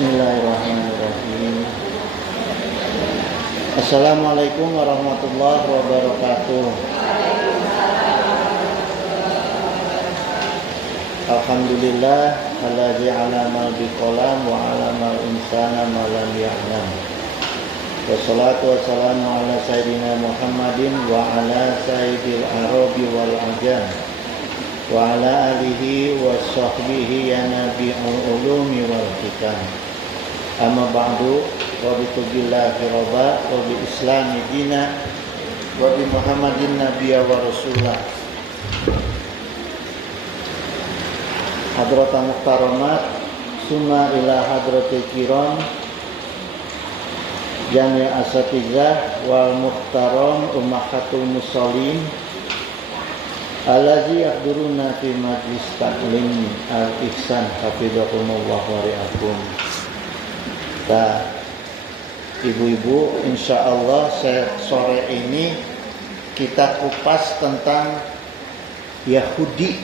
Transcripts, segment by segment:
Bismillahirrahmanirrahim. Assalamualaikum warahmatullahi wabarakatuh. Alhamdulillah alladzi 'alamal biqalam wa 'alamal insana ma lam ya'lam. Wassalatu wassalamu ala sayyidina Muhammadin wa ala sayyidil arabi wal ajam wa ala alihi wa sahbihi ya nabi'ul ulumi wal hikam. Amma ba'du, wa bitubillahi rabba wa bi islami dina wa bi muhammadin nabiyya wa rasulah. Hadrata muhtaramat summa ila hadratil kiram jami' asatizah wal muhtaram ummahatul musallin allazi yahduruna fi majlis taklim al-ihsan hafidhakumullah wa ri'akum. Nah, ibu-ibu, insyaallah sore ini kita kupas tentang Yahudi,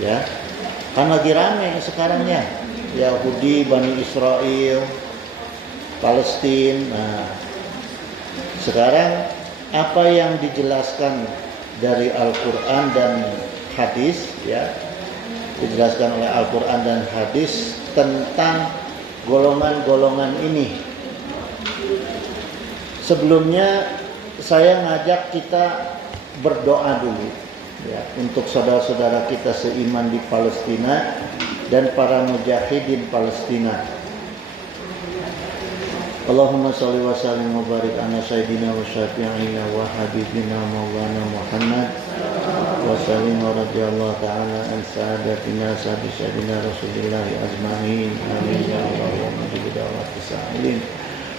ya. Kan lagi rame sekarangnya Yahudi, Bani Israel, Palestina. Nah, sekarang apa yang dijelaskan dari Al-Quran dan hadis, ya, dijelaskan oleh Al-Quran dan hadis tentang golongan-golongan ini. Sebelumnya saya ngajak kita berdoa dulu, ya, untuk saudara-saudara kita seiman di Palestina dan para mujahidin Palestina. Allahumma salli wa sallim wa barik ala sayyidina wa syafi'ina wa habibina maulana Muhammad wa sallim wa radiyallahu ta'ala an sa'adatina sayyidina Rasulillah ajma'in. Amin ya Allah wa mujib da'wati sa'ilin.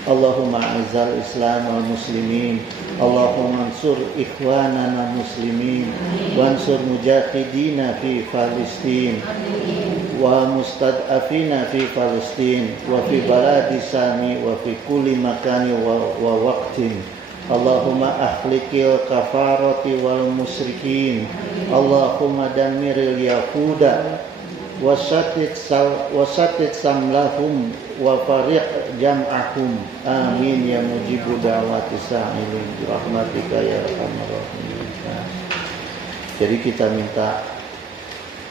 Allahumma azzal islam wal muslimin, Allahumma ansur ikhwanana muslimin wa ansur mujahidina fi Palestin wa mustad'afina fi Palestin wa fi baladi Sami wa fi kulli makani wa waqtin. Allahumma ahlikil kafarati wal musyrikin, Allahumma damiril yahuda wasatit samlahum wa fariq jam'ahum. Amin ya mujibu da'wati sa'ilin rahmatika ya arhamar rahimin. Jadi kita minta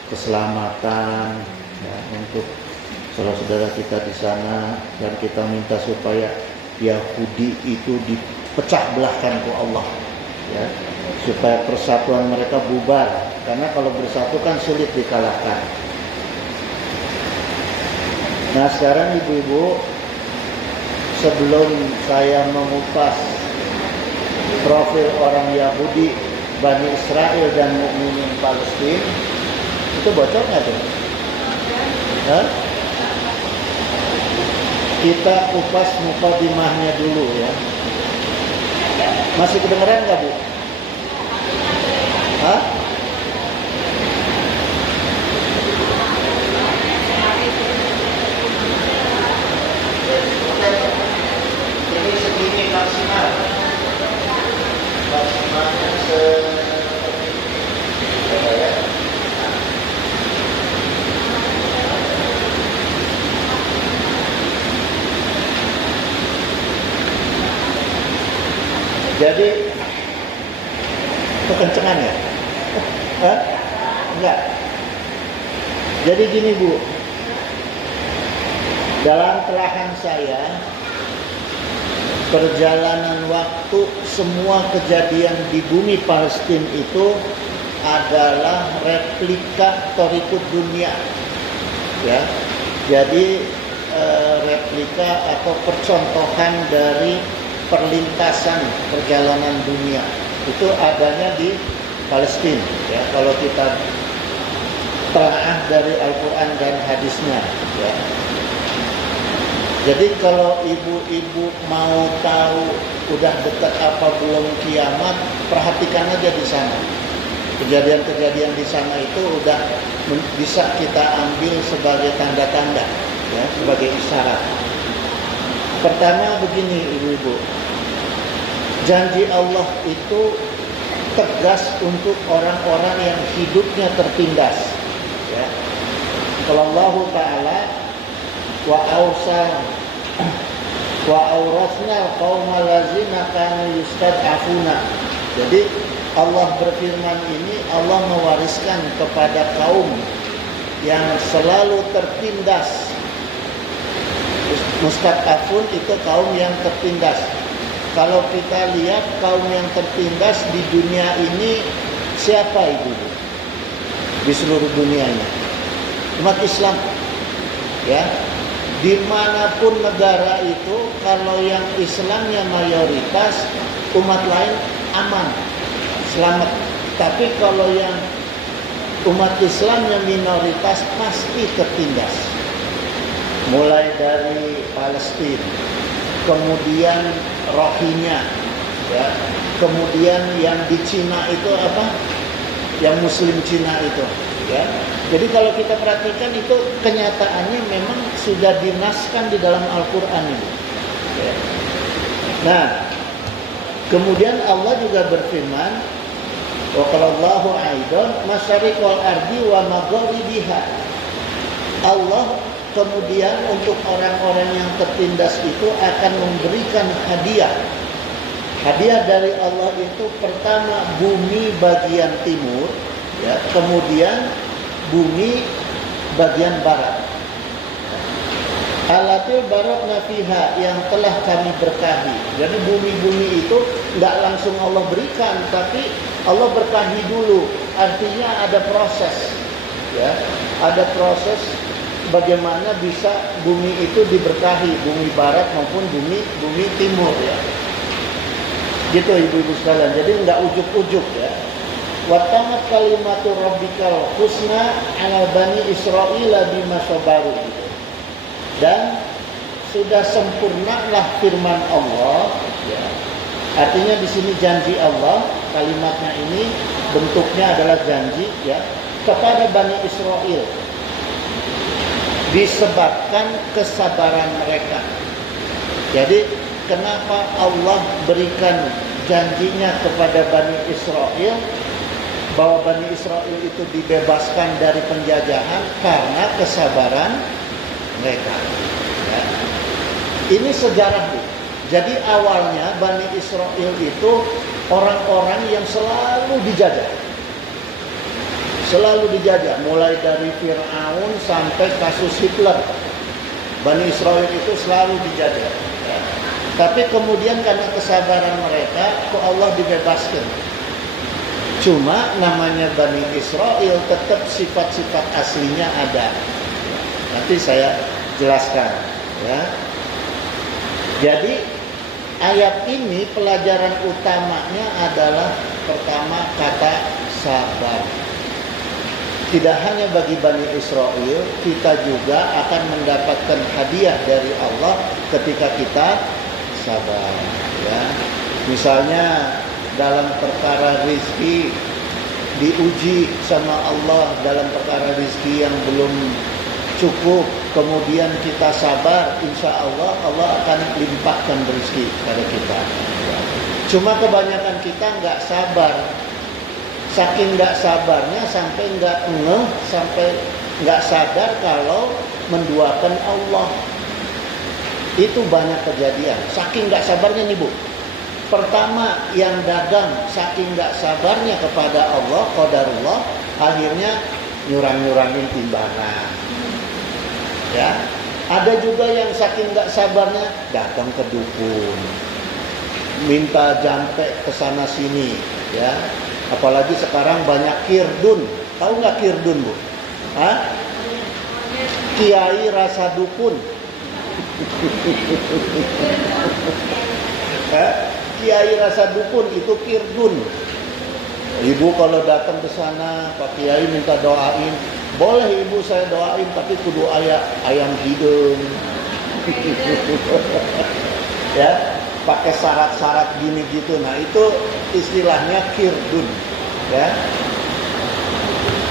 keselamatan, ya, untuk saudara-saudara kita di sana, dan kita minta supaya Yahudi itu dipecah belahkan ke Allah, ya, supaya persatuan mereka bubar, karena kalau bersatu kan sulit dikalahkan. Nah, sekarang ibu-ibu, sebelum saya mengupas profil orang Yahudi, Bani Israel dan mukminin Palestina, itu bocor nggak tuh? Hah? Kita kupas mukadimahnya dulu, ya. Masih kedengeran nggak, Bu? Hah? Ini segini maksimal. Maksimalnya ya. Jadi kekencengan ya? Hah? Enggak. Jadi gini, Bu. Dalam telahan saya, perjalanan waktu, semua kejadian di bumi Palestina itu adalah replika Thoriqud Dunia, ya. Jadi replika atau percontohan dari perlintasan perjalanan dunia itu adanya di Palestina, ya. Kalau kita telaah dari Al-Quran dan hadisnya, ya. Jadi kalau ibu-ibu mau tahu udah dekat apa belum kiamat, perhatikan aja di sana. Kejadian-kejadian di sana itu udah bisa kita ambil sebagai tanda-tanda, ya, sebagai isyarat. Pertama begini, ibu-ibu, janji Allah itu tegas untuk orang-orang yang hidupnya tertindas, ya. Kalau Allah Ta'ala wa ausa wa aurasna qaumal ladzina kanu yustad'afuna. Jadi Allah berfirman ini, Allah mewariskan kepada kaum yang selalu tertindas. Mustad'afun itu kaum yang tertindas. Kalau kita lihat kaum yang tertindas di dunia ini siapa itu? Di seluruh dunianya umat Islam, ya. Dimanapun negara itu, kalau yang Islamnya mayoritas, umat lain aman, selamat. Tapi kalau yang umat Islamnya minoritas, pasti tertindas. Mulai dari Palestina, kemudian Rohingya, ya. Kemudian yang di Cina itu apa? Yang Muslim Cina itu, ya. Jadi kalau kita perhatikan itu kenyataannya memang sudah dinaskan di dalam Al-Quran ini. Ya. Nah, kemudian Allah juga berfirman, wa qalallahu aidan masyariqal ardi wa magharibiha. Allah kemudian untuk orang-orang yang tertindas itu akan memberikan hadiah. Hadiah dari Allah itu pertama bumi bagian timur, ya, kemudian bumi bagian barat. Alatil barakna fiha, yang telah kami berkahi. Jadi bumi-bumi itu nggak langsung Allah berikan, tapi Allah berkahi dulu. Artinya ada proses, ya, ada proses bagaimana bisa bumi itu diberkahi, bumi barat maupun bumi timur, ya. Gitu ibu-ibu sekalian. Jadi nggak ujuk-ujuk, ya. Watamat kalimatur rabbikal husna ala bani Israila bima sabaru. Dan sudah sempurnalah firman Allah, ya. Artinya di sini janji Allah, kalimatnya ini bentuknya adalah janji, ya, kepada Bani Israel disebabkan kesabaran mereka. Jadi kenapa Allah berikan janjinya kepada Bani Israel bahwa Bani Israel itu dibebaskan dari penjajahan? Karena kesabaran mereka, ya. Ini sejarah. Jadi awalnya Bani Israel itu orang-orang yang selalu dijajah. Selalu dijajah, mulai dari Fir'aun sampai kasus Hitler. Bani Israel itu selalu dijajah, ya. Tapi kemudian karena kesabaran mereka, kok Allah dibebaskan. Cuma namanya Bani Israel, tetap sifat-sifat aslinya ada. Nanti saya jelaskan, ya. Jadi ayat ini pelajaran utamanya adalah pertama kata sabar. Tidak hanya bagi Bani Israel, kita juga akan mendapatkan hadiah dari Allah ketika kita sabar, ya. Misalnya dalam perkara rezeki diuji sama Allah, dalam perkara rezeki yang belum cukup, kemudian kita sabar, insya Allah Allah akan limpahkan rezeki pada kita. Cuma kebanyakan kita nggak sabar, saking nggak sabarnya sampai nggak ngeh, sampai nggak sadar kalau menduakan Allah. Itu banyak kejadian, saking nggak sabarnya nih Bu. Pertama yang dagang saking nggak sabarnya kepada Allah, qadarullah, akhirnya nyurang-nyurangin timbangan. Ya, ada juga yang saking nggak sabarnya datang ke dukun, minta jampe ke sana sini, ya. Apalagi sekarang banyak kirdun. Tahu nggak kirdun, Bu? Hah? Kiai rasa dukun. Kiai rasa dukun itu kirdun. Ibu kalau datang ke sana, Pak Kiai minta doain, boleh ibu saya doain, tapi kudu ayam hidung. Ya, pakai syarat-syarat gini gitu. Nah, itu istilahnya kirdun, ya.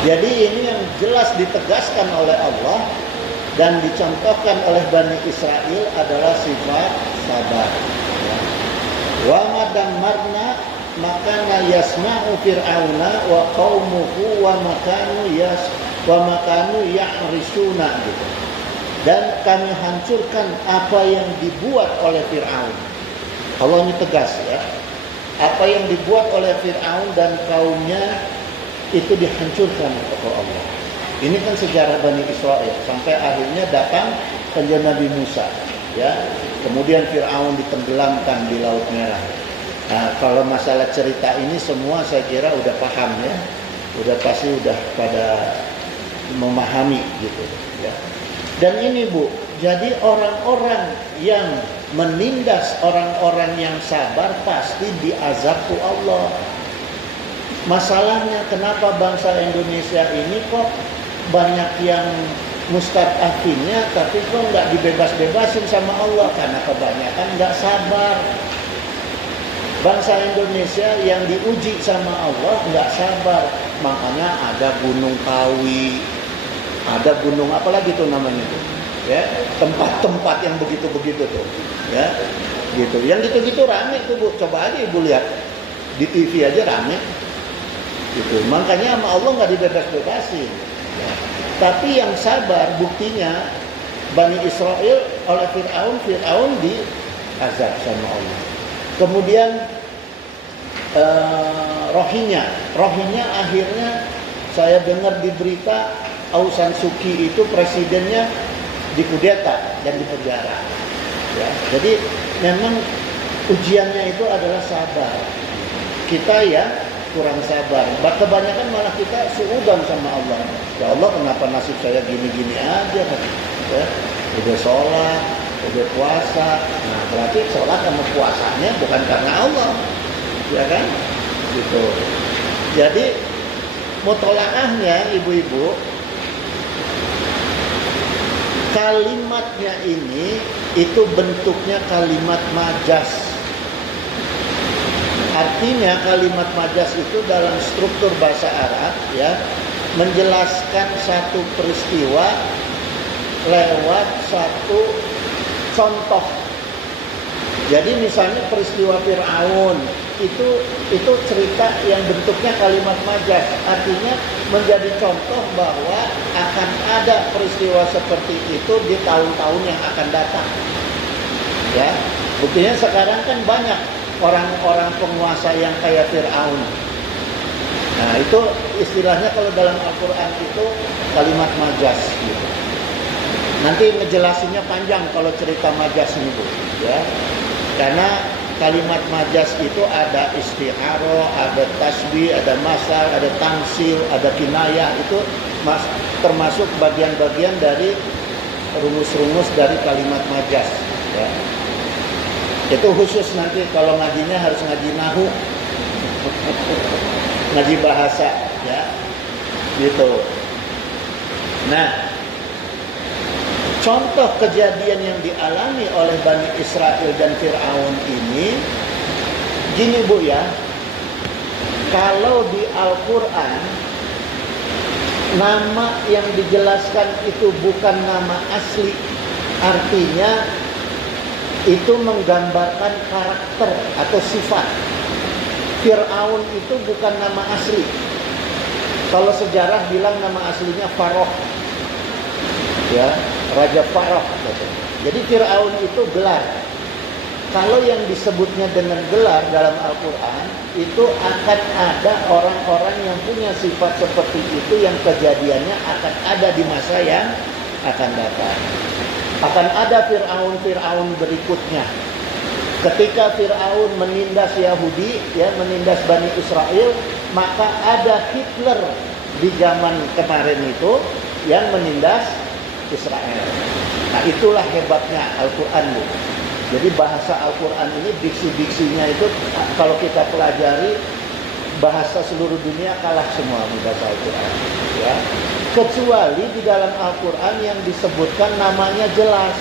Jadi ini yang jelas ditegaskan oleh Allah dan dicontohkan oleh Bani Israel adalah sifat sabar. Wa madammarna makana yasma'u fir'auna wa qaumuhu wa makanu ya'risuna gitu. dan kami hancurkan apa yang dibuat oleh Fir'aun. Allah ini tegas ya. Apa yang dibuat oleh Fir'aun dan kaumnya itu dihancurkan oleh Allah. Ini kan sejarah Bani Israel sampai akhirnya datang penjajah Nabi Musa ya. Kemudian Fir'aun ditenggelamkan di Laut Merah. Nah, kalau masalah cerita ini semua saya kira udah paham ya. Pasti udah pada memahami gitu ya. Dan ini Bu, jadi orang-orang yang menindas orang-orang yang sabar pasti diazab Allah. Masalahnya kenapa bangsa Indonesia ini kok banyak yang mustad'afinnya tapi kok nggak dibebas-bebasin sama Allah? Karena kebanyakan nggak sabar. Bangsa Indonesia yang diuji sama Allah nggak sabar. Makanya ada Gunung Kawi, ada gunung apalagi tuh namanya tuh, ya tempat-tempat yang begitu-begitu tuh, ya gitu. Yang gitu-gitu rame tuh Bu, coba aja Ibu lihat di TV aja rame, gitu. Makanya sama Allah nggak dibebas-bebasin. Ya. Tapi yang sabar buktinya Bani Israel oleh Fir'aun diazab sama Allah. Kemudian Rohingya akhirnya saya dengar di berita Aung San Suu Kyi itu presidennya dikudeta dan dipenjara. Ya, jadi memang ujiannya itu adalah sabar. Kita ya kurang sabar. Kebanyakan malah kita suudzon sama Allah. Ya Allah, kenapa nasib saya gini-gini aja kan? Ya, udah sholat, udah puasa. Nah, berarti sholat sama puasanya bukan karena Allah, ya kan? Gitu. Jadi mutolaahnya ibu-ibu, kalimatnya ini itu bentuknya kalimat majas. Artinya kalimat majas itu dalam struktur bahasa Arab ya menjelaskan satu peristiwa lewat satu contoh. Jadi misalnya peristiwa Fir'aun itu cerita yang bentuknya kalimat majas, artinya menjadi contoh bahwa akan ada peristiwa seperti itu di tahun-tahun yang akan datang. Ya, buktinya sekarang kan banyak orang-orang penguasa yang kayak Fir'aun. Nah, itu istilahnya kalau dalam Al-Quran itu kalimat majas gitu. Nanti ngejelasinnya panjang kalau cerita majas ini Bu, ya. Karena kalimat majas itu ada isti'arah, ada tasbih, ada masal, ada tamsil, ada kinayah. Itu termasuk bagian-bagian dari rumus-rumus dari kalimat majas ya. Itu khusus nanti kalau ngajinya harus ngaji nahu, ngaji bahasa ya gitu. Nah, contoh kejadian yang dialami oleh Bani Israel dan Fir'aun ini gini Bu ya, kalau di Al-Quran nama yang dijelaskan itu bukan nama asli, artinya itu menggambarkan karakter atau sifat. Fir'aun itu bukan nama asli. Kalau sejarah bilang nama aslinya Faroh ya, Raja Faroh. Jadi Fir'aun itu gelar. Kalau yang disebutnya dengan gelar dalam Al-Quran itu akan ada orang-orang yang punya sifat seperti itu yang kejadiannya akan ada di masa yang akan datang. Akan ada Fir'aun berikutnya. Ketika Fir'aun menindas Yahudi, ya menindas Bani Israel, maka ada Hitler di zaman kemarin itu yang menindas Israel. Nah, itulah hebatnya Al-Quran Bu. Jadi bahasa Al-Quran ini diksi-diksinya itu kalau kita pelajari bahasa seluruh dunia kalah semua di bahasa Al-Quran ya. Kecuali di dalam Al-Quran yang disebutkan namanya jelas.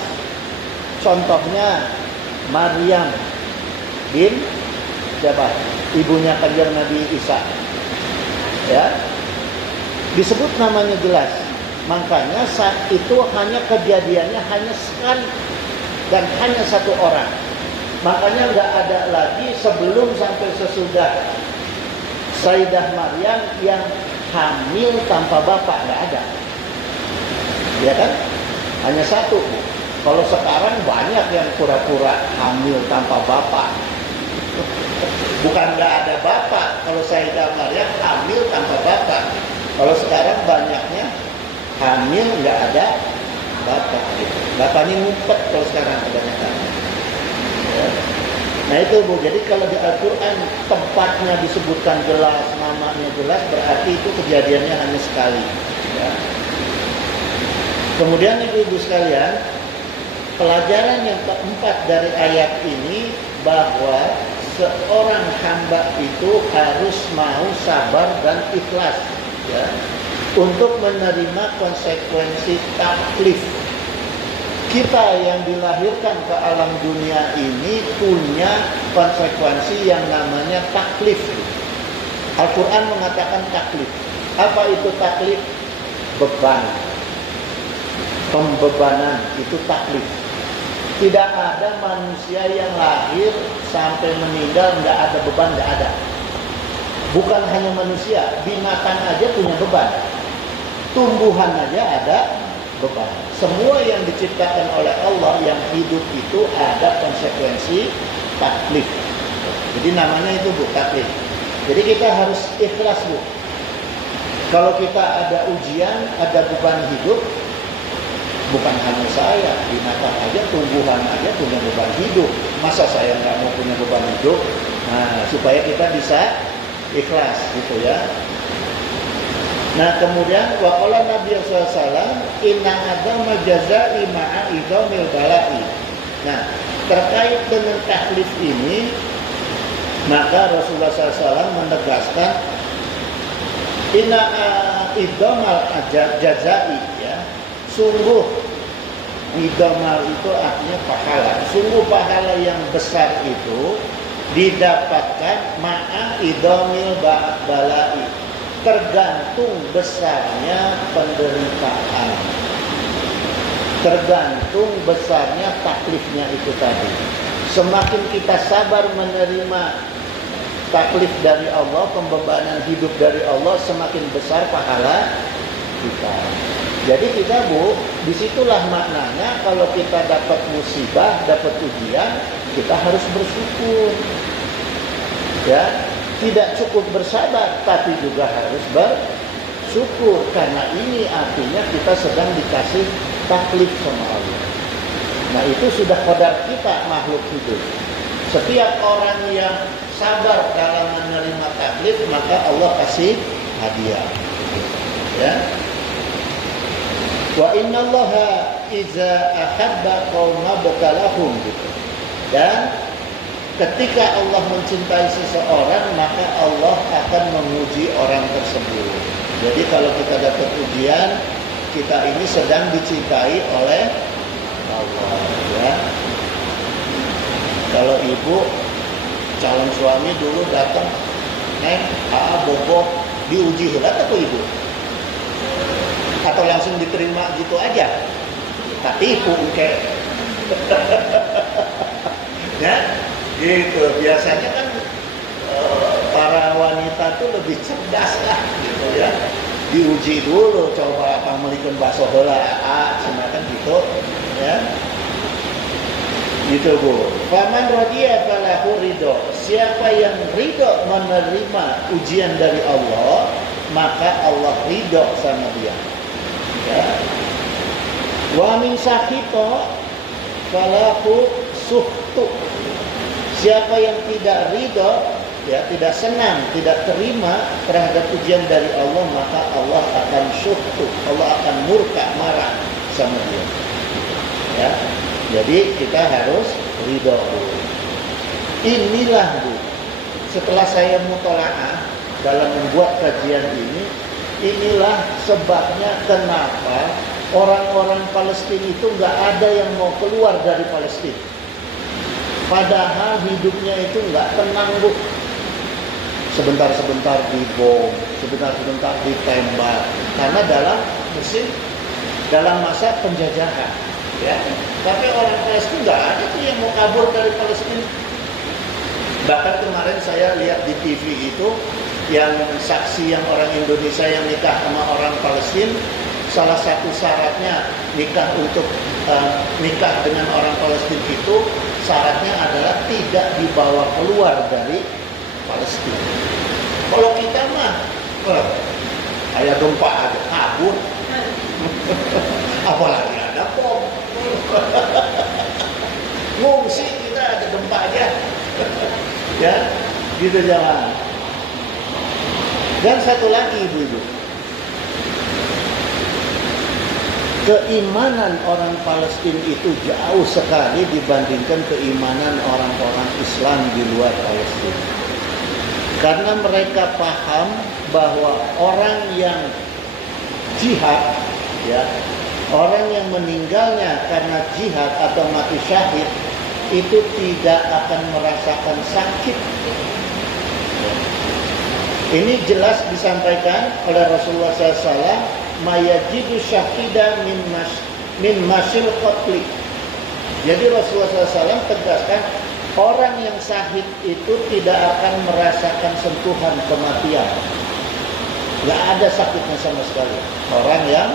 Contohnya Maryam bin siapa? Ibunya Kanjeng Nabi Isa. Ya. Disebut namanya jelas. Makanya saat itu hanya kejadiannya hanya sekali dan hanya satu orang. Makanya nggak ada lagi sebelum sampai sesudah Sayyidah Maryam yang hamil tanpa bapak, nggak ada. Ya kan? Hanya satu, Bu. Kalau sekarang banyak yang pura-pura hamil tanpa bapak. Bukan nggak ada bapak. Kalau Sayyidah Maryam hamil tanpa bapak. Kalau sekarang banyaknya hamil nggak ada bapak. Gitu. Bapaknya ngumpet kalau sekarang kebanyakan. Ya. Nah itu Bu. Jadi kalau di Al-Quran tempatnya disebutkan jelas, namanya jelas, berarti itu kejadiannya hanya sekali. Ya. Kemudian ibu-ibu sekalian, pelajaran yang keempat dari ayat ini bahwa seorang hamba itu harus mau sabar dan ikhlas, ya, untuk menerima konsekuensi taklif. Kita yang dilahirkan ke alam dunia ini punya konsekuensi yang namanya taklif. Al-Quran mengatakan taklif. Apa itu taklif? Beban. Pembebanan itu taklif. Tidak ada manusia yang lahir sampai meninggal nggak ada beban, nggak ada. Bukan hanya manusia, binatang aja punya beban. Tumbuhan aja ada beban. Semua yang diciptakan oleh Allah yang hidup itu ada konsekuensi taklif. Jadi namanya itu Bu, taklif. Jadi kita harus ikhlas Bu. Kalau kita ada ujian, ada beban hidup, bukan hanya saya, binatang aja, tumbuhan aja punya beban hidup. Masa saya nggak mau punya beban hidup? Nah, supaya kita bisa ikhlas gitu ya. Nah kemudian waqala Nabi SAW inna adama jazai ma'a idhamil bala'i. Nah terkait dengan taklif ini, maka Rasulullah SAW menegaskan inna idhamal jazai, ya, sungguh idhamal itu artinya pahala. Sungguh pahala yang besar itu didapatkan ma'a idhamil bala'i, tergantung besarnya penderitaan, tergantung besarnya taklifnya itu tadi. Semakin kita sabar menerima taklif dari Allah, pembebanan hidup dari Allah, semakin besar pahala kita. Jadi kita Bu, disitulah maknanya kalau kita dapat musibah, dapat ujian, kita harus bersyukur. Ya, tidak cukup bersabar, tapi juga harus bersyukur, karena ini artinya kita sedang dikasih taklif sama Allah. Nah itu sudah qadar kita makhluk hidup. Setiap orang yang sabar dalam menerima taklif, maka Allah kasih hadiah. Ya. Wa innallaha iza ahabba qauma batalahum gitu. Dan ketika Allah mencintai seseorang, maka Allah akan menguji orang tersebut. Jadi kalau kita dapat ujian, kita ini sedang dicintai oleh Allah, ya. Kalau ibu calon suami dulu datang, neng, bobo, diuji hebat atau ibu? Atau langsung diterima gitu aja? Tapi ibu kayak, ya. Gitu, biasanya kan para wanita tuh lebih cerdas lah gitu ya. Diuji dulu, coba pamelikan bakso heula, kan gitu ya. Gitu Bu. Faman radiya falahu ridho. Siapa yang ridho menerima ujian dari Allah, maka Allah ridho sama dia. Ya. Wa min sakhito falahu suhtu. Siapa yang tidak ridho, ya, tidak senang, tidak terima terhadap ujian dari Allah, maka Allah akan suhtu, Allah akan murka, marah sama dia. Ya, jadi kita harus ridho. Inilah Bu, setelah saya mutolaah dalam membuat kajian ini, inilah sebabnya kenapa orang-orang Palestina itu nggak ada yang mau keluar dari Palestina. Padahal hidupnya itu nggak tenang Bu. Sebentar-sebentar dibom, sebentar-sebentar ditembak. Karena dalam masa penjajahan, ya. Tapi orang Palestina nggak ada tuh yang mau kabur dari Palestina. Bahkan kemarin saya lihat di TV itu yang saksi yang orang Indonesia yang nikah sama orang Palestina, salah satu syaratnya nikah dengan orang Palestina itu syaratnya adalah tidak dibawa keluar dari Palestina. Kalau kita mah kayak gempa aja kabur, apalagi ada bom. Ngungsi kita ada gempa aja. Ya, gitu jangan. Dan satu lagi ibu-ibu, keimanan orang Palestina itu jauh sekali dibandingkan keimanan orang-orang Islam di luar Palestina. Karena mereka paham bahwa orang yang jihad, ya, orang yang meninggalnya karena jihad atau mati syahid itu tidak akan merasakan sakit. Ini jelas disampaikan oleh Rasulullah SAW, mayajidu syahida min masil qatli. Jadi Rasulullah SAW tegaskan, orang yang syahid itu tidak akan merasakan sentuhan kematian. Gak ada sakitnya sama sekali. Orang yang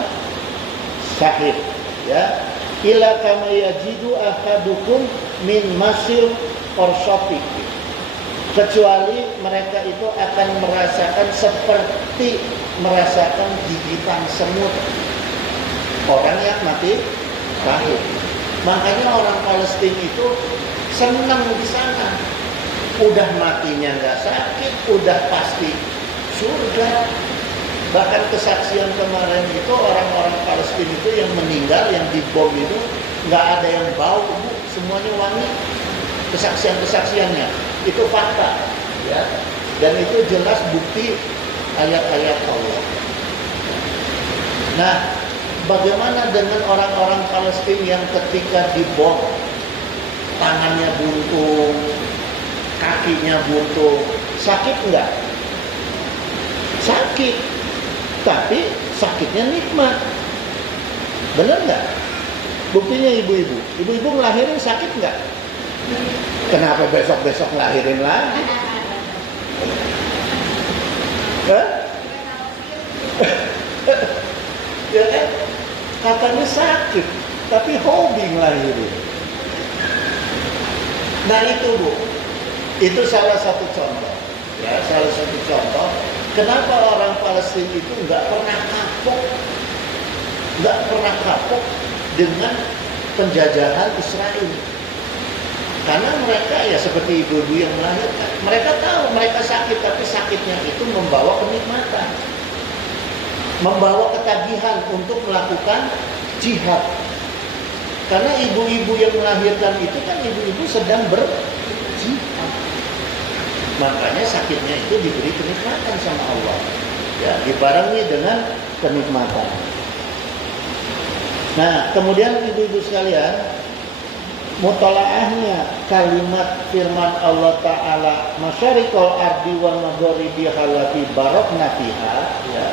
syahid, ya. Ila kama yajidu ahadukum min masil qorsofik. Kecuali mereka itu akan merasakan seperti merasakan gigitan semut orang yang mati syahid. Makanya orang Palestina itu senang di sana. Udah matinya nggak sakit, udah pasti surga. Bahkan kesaksian kemarin itu orang-orang Palestina itu yang meninggal, yang dibom itu nggak ada yang bau, Bu. Semuanya wangi. Kesaksiannya itu fakta, ya. Dan itu jelas bukti ayat-ayat Allah. Nah, bagaimana dengan orang-orang Palestina yang ketika dibom tangannya buntung, kakinya buntung, sakit enggak? Sakit, tapi sakitnya nikmat. Benar enggak? Buktinya ibu-ibu ngelahirin sakit enggak? Kenapa besok-besok ngelahirin lagi? Ya kan? Katanya sakit, tapi hobi ngelahirin. Nah itu Bu, itu salah satu contoh. Ya, salah satu contoh. Kenapa orang Palestina itu nggak pernah kapok dengan penjajahan Israel? Karena mereka ya seperti ibu-ibu yang melahirkan, mereka tahu mereka sakit, tapi sakitnya itu membawa kenikmatan, membawa ketagihan untuk melakukan jihad. Karena ibu-ibu yang melahirkan itu kan ibu-ibu sedang berjihad. Makanya sakitnya itu diberi kenikmatan sama Allah. Ya, dibarengi dengan kenikmatan. Nah, kemudian ibu-ibu sekalian, mutalaahnya kalimat firman Allah Ta'ala, masyariqal ardi wa magharibiha allati barakna fiha, ya.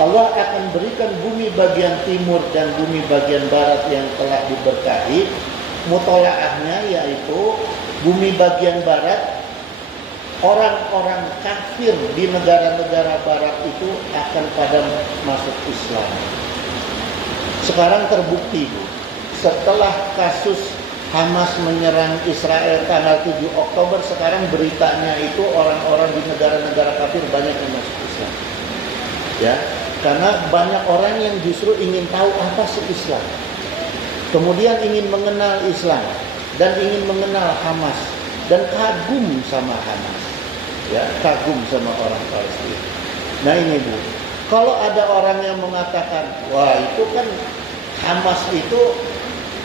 Allah akan berikan bumi bagian timur dan bumi bagian barat yang telah diberkahi. Mutalaahnya yaitu bumi bagian barat, orang-orang kafir di negara-negara barat itu akan pada masuk Islam. Sekarang terbukti, Bu, setelah kasus Hamas menyerang Israel tanggal 7 Oktober, sekarang beritanya itu orang-orang di negara-negara kafir banyak yang masuk Islam. Ya, karena banyak orang yang justru ingin tahu apa sih Islam. Kemudian ingin mengenal Islam dan ingin mengenal Hamas dan kagum sama Hamas. Ya, kagum sama orang Palestina. Nah ini Bu, kalau ada orang yang mengatakan, wah itu kan Hamas itu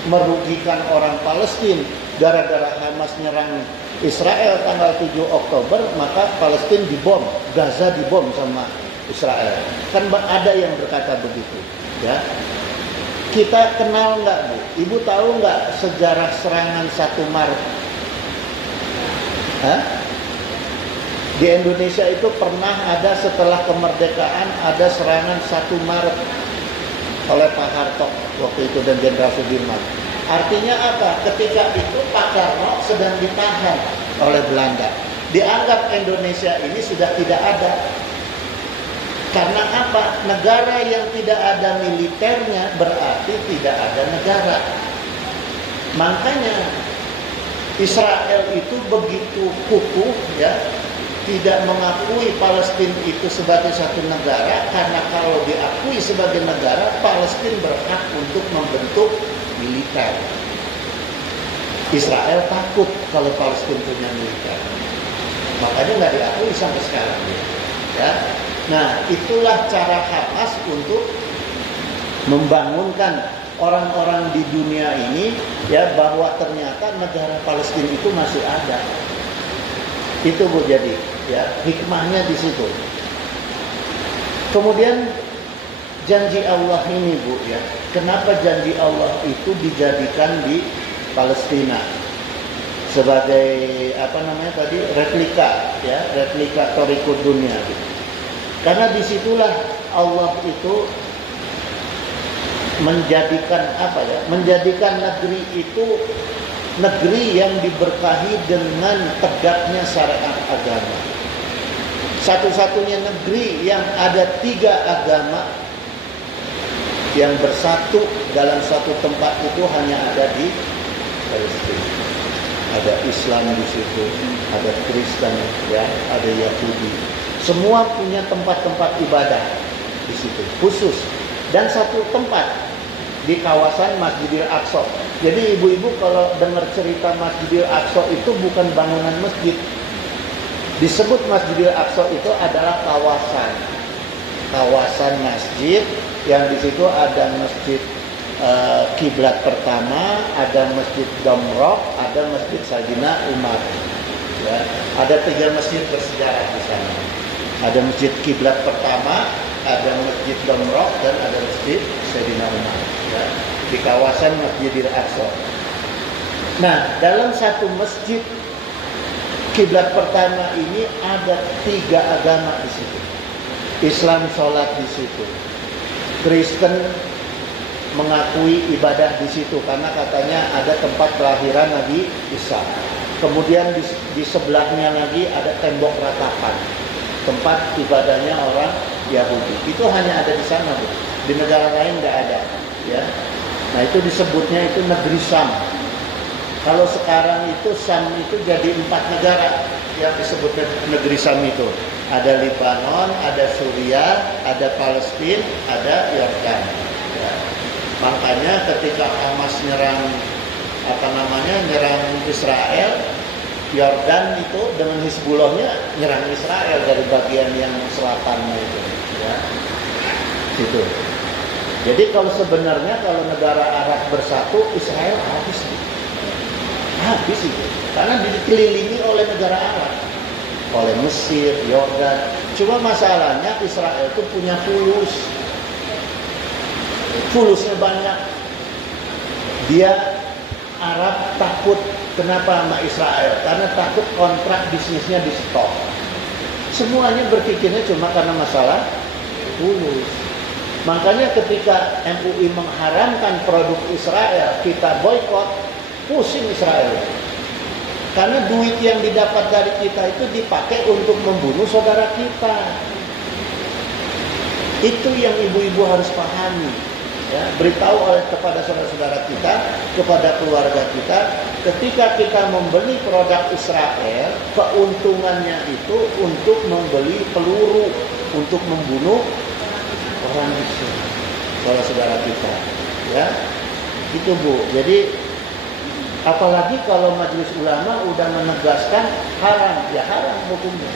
merugikan orang Palestina, gara-gara Hamas nyerang Israel tanggal 7 Oktober, maka Palestina dibom, Gaza dibom sama Israel. Kan ada yang berkata begitu, ya. Kita kenal nggak, Bu? Ibu tahu nggak sejarah serangan 1 Maret? Hah? Di Indonesia itu pernah ada setelah kemerdekaan ada serangan 1 Maret oleh Pak Harto waktu itu dan Jenderal Sudirman. Artinya apa? Ketika itu Pak Karno sedang ditahan oleh Belanda. Dianggap Indonesia ini sudah tidak ada. Karena apa? Negara yang tidak ada militernya berarti tidak ada negara. Makanya Israel itu begitu kukuh ya, tidak mengakui Palestina itu sebagai satu negara, karena kalau diakui sebagai negara, Palestina berhak untuk membentuk militer. Israel takut kalau Palestina punya militer, makanya nggak diakui sampai sekarang ya. Nah, itulah cara Hamas untuk membangunkan orang-orang di dunia ini ya, bahwa ternyata negara Palestina itu masih ada. Itu Bu, jadi ya hikmahnya di situ. Kemudian janji Allah ini Bu ya, kenapa janji Allah itu dijadikan di Palestina sebagai replika ya, replika Thoriqud dunia gitu. Karena disitulah Allah itu menjadikan negeri itu negeri yang diberkahi dengan tegaknya syariat agama. Satu-satunya negeri yang ada 3 agama yang bersatu dalam satu tempat itu hanya ada di Palestina. Ada Islam di situ, ada Kristen, ya, ada Yahudi. Semua punya tempat-tempat ibadah di situ khusus, dan satu tempat di kawasan Masjidil Aqsa. Jadi ibu-ibu kalau dengar cerita Masjidil Aqsa itu bukan bangunan masjid. Disebut Masjidil Aqsa itu adalah kawasan masjid yang di situ ada masjid kiblat pertama, ada masjid Damrok, ada masjid Sayyidina Umar. Ya, ada 3 masjid bersejarah di sana. Ada masjid kiblat pertama, ada masjid Damrok, dan ada masjid Sayyidina Umar ya, di kawasan Masjidil Aqsa. Nah, dalam satu masjid kiblat pertama ini ada 3 agama di situ. Islam sholat di situ, Kristen mengakui ibadah di situ karena katanya ada tempat kelahiran Nabi Isa. Kemudian di sebelahnya lagi ada tembok ratapan, tempat ibadahnya orang Yahudi. Itu hanya ada di sana, Bu. Di negara lain nggak ada, ya. Nah, itu disebutnya itu negeri Syam. Kalau sekarang itu Syam itu jadi 4 negara yang disebut negeri Syam itu. Ada Lebanon, ada Suriah, ada Palestina, ada Yordan. Ya. Makanya ketika Hamas nyerang Israel, Yordan itu dengan Hizbullahnya nyerang Israel dari bagian yang selatannya itu, ya. Gitu. Jadi kalau sebenarnya kalau negara Arab bersatu, Israel habis itu, karena dikelilingi oleh negara Arab, oleh Mesir, Yordan. Cuma masalahnya Israel itu punya fulusnya banyak. Dia Arab takut. Kenapa sama Israel? Karena takut kontrak bisnisnya di stop. Semuanya berpikirnya cuma karena masalah fulus. Makanya ketika MUI mengharamkan produk Israel, kita boykot, pusing Israel. Karena duit yang didapat dari kita itu dipakai untuk membunuh saudara kita. Itu yang ibu-ibu harus pahami. Ya, beritahu kepada saudara-saudara kita, kepada keluarga kita, ketika kita membeli produk Israel, keuntungannya itu untuk membeli peluru untuk membunuh orang Israel, saudara kita. Ya, itu Bu. Jadi apalagi kalau Majelis Ulama udah menegaskan haram, ya haram hukumnya.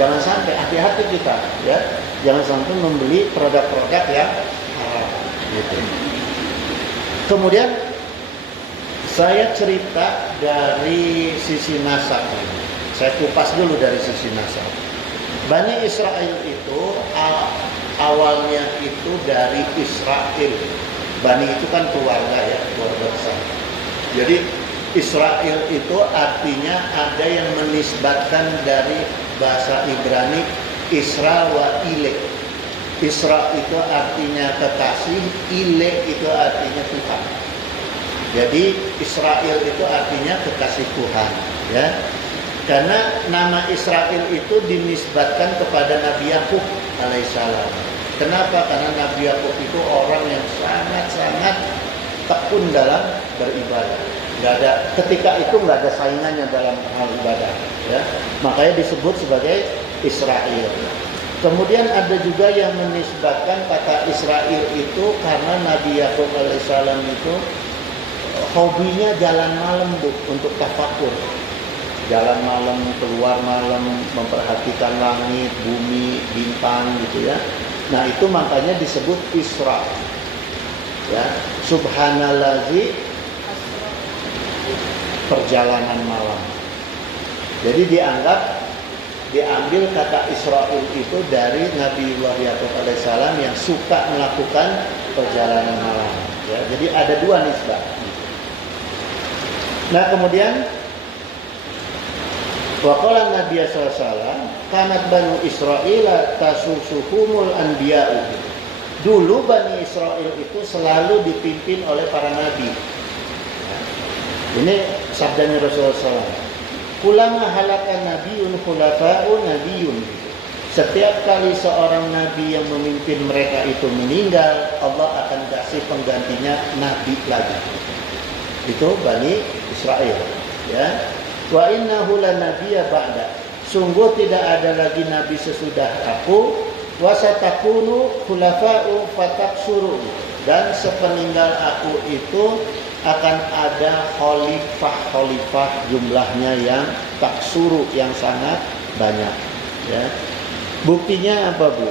Jangan sampai, hati-hati kita, ya, jangan sampai membeli produk-produk yang haram. Gitu. Kemudian saya cerita dari sisi nasab. Saya kupas dulu dari sisi nasab. Bani Israel itu awalnya itu dari Israel. Bani itu kan keluarga ya, keluarga besar. Jadi Israel itu artinya ada yang menisbatkan dari bahasa Ibrani Isra wa Ile. Isra itu artinya kekasih, Ile itu artinya Tuhan. Jadi Israel itu artinya kekasih Tuhan, ya. Karena nama Israel itu dinisbatkan kepada Nabi Yakub. alaihissalam. Kenapa? Karena Nabi Yakub itu orang yang sangat-sangat tekun dalam beribadah. Ketika itu nggak ada saingannya dalam hal ibadah, ya. Makanya disebut sebagai Israel. Kemudian ada juga yang menisbatkan kata Israel itu karena Nabi Yakub alaihissalam itu hobinya jalan malam untuk tafakur. Jalan malam, keluar malam, memperhatikan langit, bumi, bintang gitu ya. Nah itu makanya disebut Isra. Ya, subhanallazi perjalanan malam. Jadi diambil kata Israel itu dari Nabiullah Yakub alaihissalam yang suka melakukan perjalanan malam. Ya, jadi ada dua nisbah. Nah kemudian waqala Nabi sallallahu alaihi wasallam kanat banu Israil tasusuhumul anbiya'u. Dulu Bani Israel itu selalu dipimpin oleh para nabi. Ini sabdanya Rasulullah SAW. Kulama halaka nabiyun khulafa'u nabiyun. Setiap kali seorang nabi yang memimpin mereka itu meninggal, Allah akan kasih penggantinya nabi lagi. Itu Bani Israel. Ya. Wa innahu lanabiyya ba'da. Sungguh tidak ada lagi nabi sesudah aku. Wa satakunu khulafa'u fataksuru. Dan sepeninggal aku itu akan ada khalifah jumlahnya yang taksuru, yang sangat banyak. Ya. Buktinya apa Bu?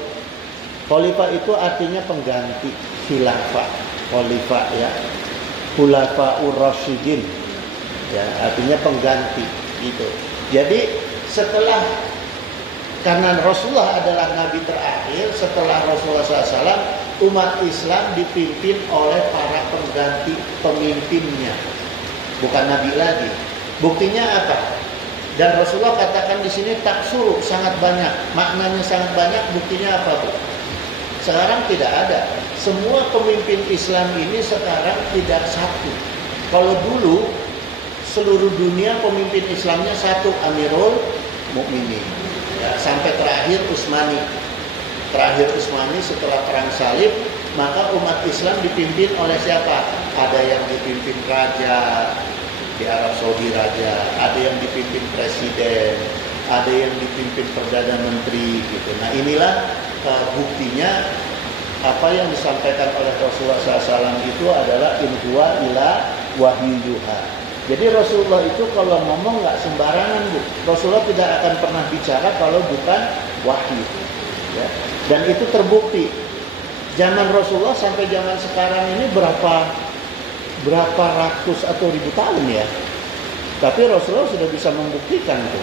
Khalifah itu artinya pengganti khilafah. Khalifah ya. Khulafa'ur rasyidin. Ya, artinya pengganti gitu. Jadi setelah karena Rasulullah adalah nabi terakhir, setelah Rasulullah SAW, umat Islam dipimpin oleh para pengganti pemimpinnya, bukan nabi lagi. Buktinya apa? Dan Rasulullah katakan di sini taksuru, sangat banyak. Maknanya sangat banyak. Buktinya apa Bu? Sekarang tidak ada. Semua pemimpin Islam ini sekarang tidak satu. Kalau dulu seluruh dunia pemimpin Islamnya satu, Amirul Mukminin. Ya, sampai terakhir Utsmani. Terakhir Utsmani setelah perang salib, maka umat Islam dipimpin oleh siapa? Ada yang dipimpin raja di Arab Saudi, raja, ada yang dipimpin presiden, ada yang dipimpin perdana menteri gitu. Nah, inilah buktinya apa yang disampaikan oleh Rasulullah SAW itu adalah in huwa illa wahyuha. Jadi Rasulullah itu kalau ngomong nggak sembarangan Bu. Rasulullah tidak akan pernah bicara kalau bukan wahyu. Ya. Dan itu terbukti. Zaman Rasulullah sampai zaman sekarang ini berapa ratus atau ribu tahun ya. Tapi Rasulullah sudah bisa membuktikan itu.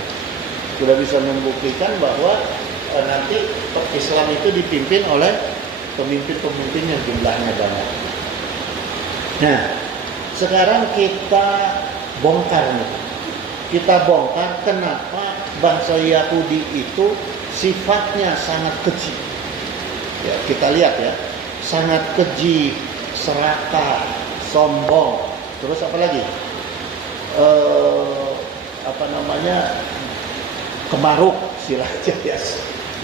Sudah bisa membuktikan bahwa nanti Islam itu dipimpin oleh pemimpin-pemimpin yang jumlahnya banyak. Nah, sekarang kita bongkar nih. Kita bongkar kenapa bangsa Yahudi itu sifatnya sangat keji. Ya, kita lihat ya, sangat keji, serakah, sombong. Terus apa lagi? Kemaruk, silahnya ya.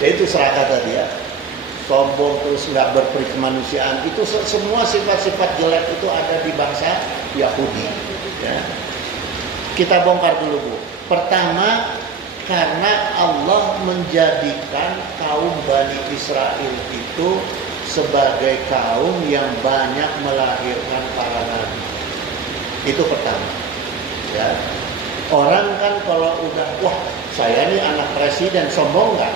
Yaitu serakah tadi ya. Sombong, terus nggak berperi kemanusiaan. Itu semua sifat-sifat jelek itu ada di bangsa Yahudi. Ya. Kita bongkar dulu Bu. Pertama, karena Allah menjadikan kaum Bani Israel itu sebagai kaum yang banyak melahirkan para nabi. Itu pertama. Ya. Orang kan kalau udah, wah saya ini anak presiden, sombong nggak?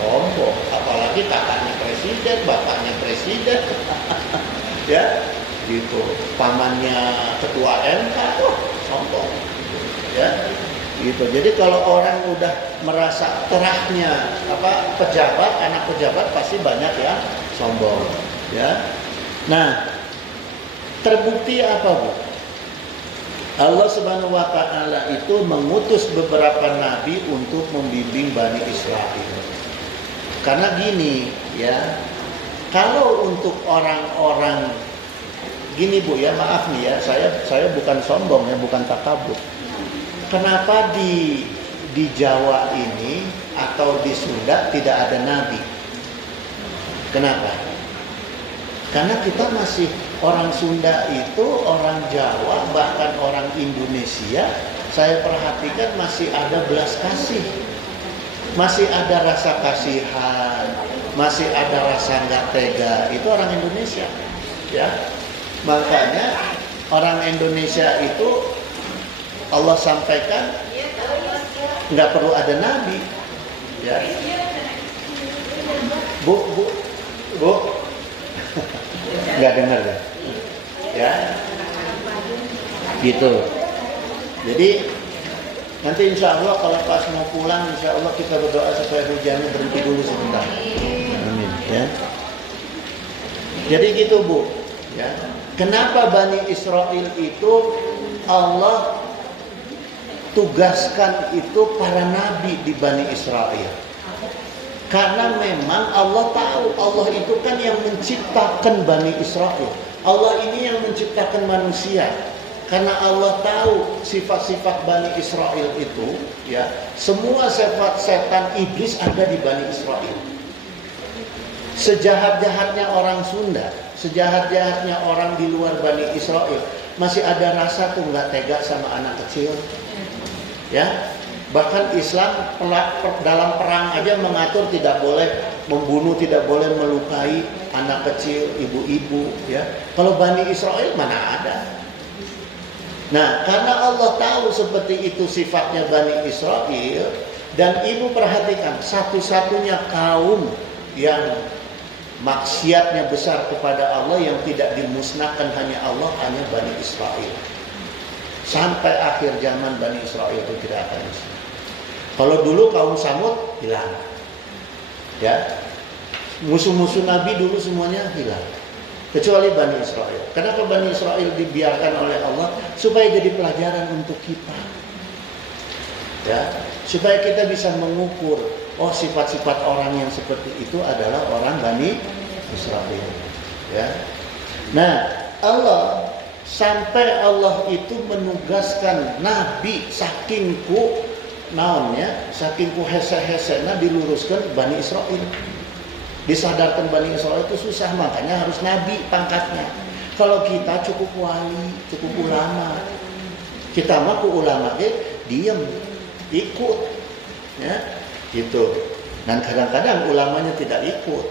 Sombong. Apalagi kakaknya presiden, bapaknya presiden. Ya, gitu. Pamannya ketua MK, wah sombong. Ya. Gitu. Jadi kalau orang udah merasa terahnya pejabat, anak pejabat pasti banyak ya sombong, ya. Nah, terbukti apa Bu? Allah Subhanahu wa taala itu mengutus beberapa nabi untuk membimbing Bani Israil. Karena gini, ya. Kalau untuk orang-orang gini Bu ya, maaf nih ya, saya bukan sombong ya, bukan takabur. Kenapa di Jawa ini atau di Sunda tidak ada nabi? Kenapa? Karena kita masih orang Sunda itu, orang Jawa, bahkan orang Indonesia, saya perhatikan masih ada belas kasih. Masih ada rasa kasihan, masih ada rasa nggak tega. Itu orang Indonesia, ya. Makanya orang Indonesia itu Allah sampaikan nggak perlu ada nabi, ya. Bu, nggak dengar ya? Ya, gitu. Jadi nanti insya Allah kalau pas mau pulang, insya Allah kita berdoa supaya hujannya berhenti dulu sebentar. Amin. Ya. Jadi gitu Bu. Ya. Kenapa Bani Israel itu Allah tugaskan itu para nabi di Bani Israel? Karena memang Allah tahu, Allah itu kan yang menciptakan Bani Israel. Allah ini yang menciptakan manusia. Karena Allah tahu sifat-sifat Bani Israel itu, ya, semua sifat setan iblis ada di Bani Israel. Sejahat-jahatnya orang Sunda, sejahat-jahatnya orang di luar Bani Israel, masih ada rasa tuh nggak tega sama anak kecil, ya. Bahkan Islam dalam perang aja mengatur tidak boleh membunuh, tidak boleh melukai anak kecil, ibu-ibu, ya. Kalau Bani Israel mana ada? Nah, karena Allah tahu seperti itu sifatnya Bani Israel, dan ibu perhatikan, satu-satunya kaum yang maksiatnya besar kepada Allah yang tidak dimusnahkan hanya Allah, hanya Bani Israel. Sampai akhir zaman Bani Israel itu tidak akan musnah. Kalau dulu kaum Samud hilang, ya, musuh-musuh Nabi dulu semuanya hilang. Kecuali Bani Israel. Kenapa Bani Israel dibiarkan oleh Allah? Supaya jadi pelajaran untuk kita. Ya, supaya kita bisa mengukur, oh sifat-sifat orang yang seperti itu adalah orang Bani Israel. Ya. Nah, Allah sampai Allah itu menugaskan Nabi saking hese-hesena diluruskan Bani Israel. Disadarkan Bani Israel itu susah, makanya harus nabi pangkatnya. Kalau kita cukup wali, cukup ulama. Kita mah ku ulama diam, ikut, ya, gitu. Dan kadang-kadang ulamanya tidak ikut.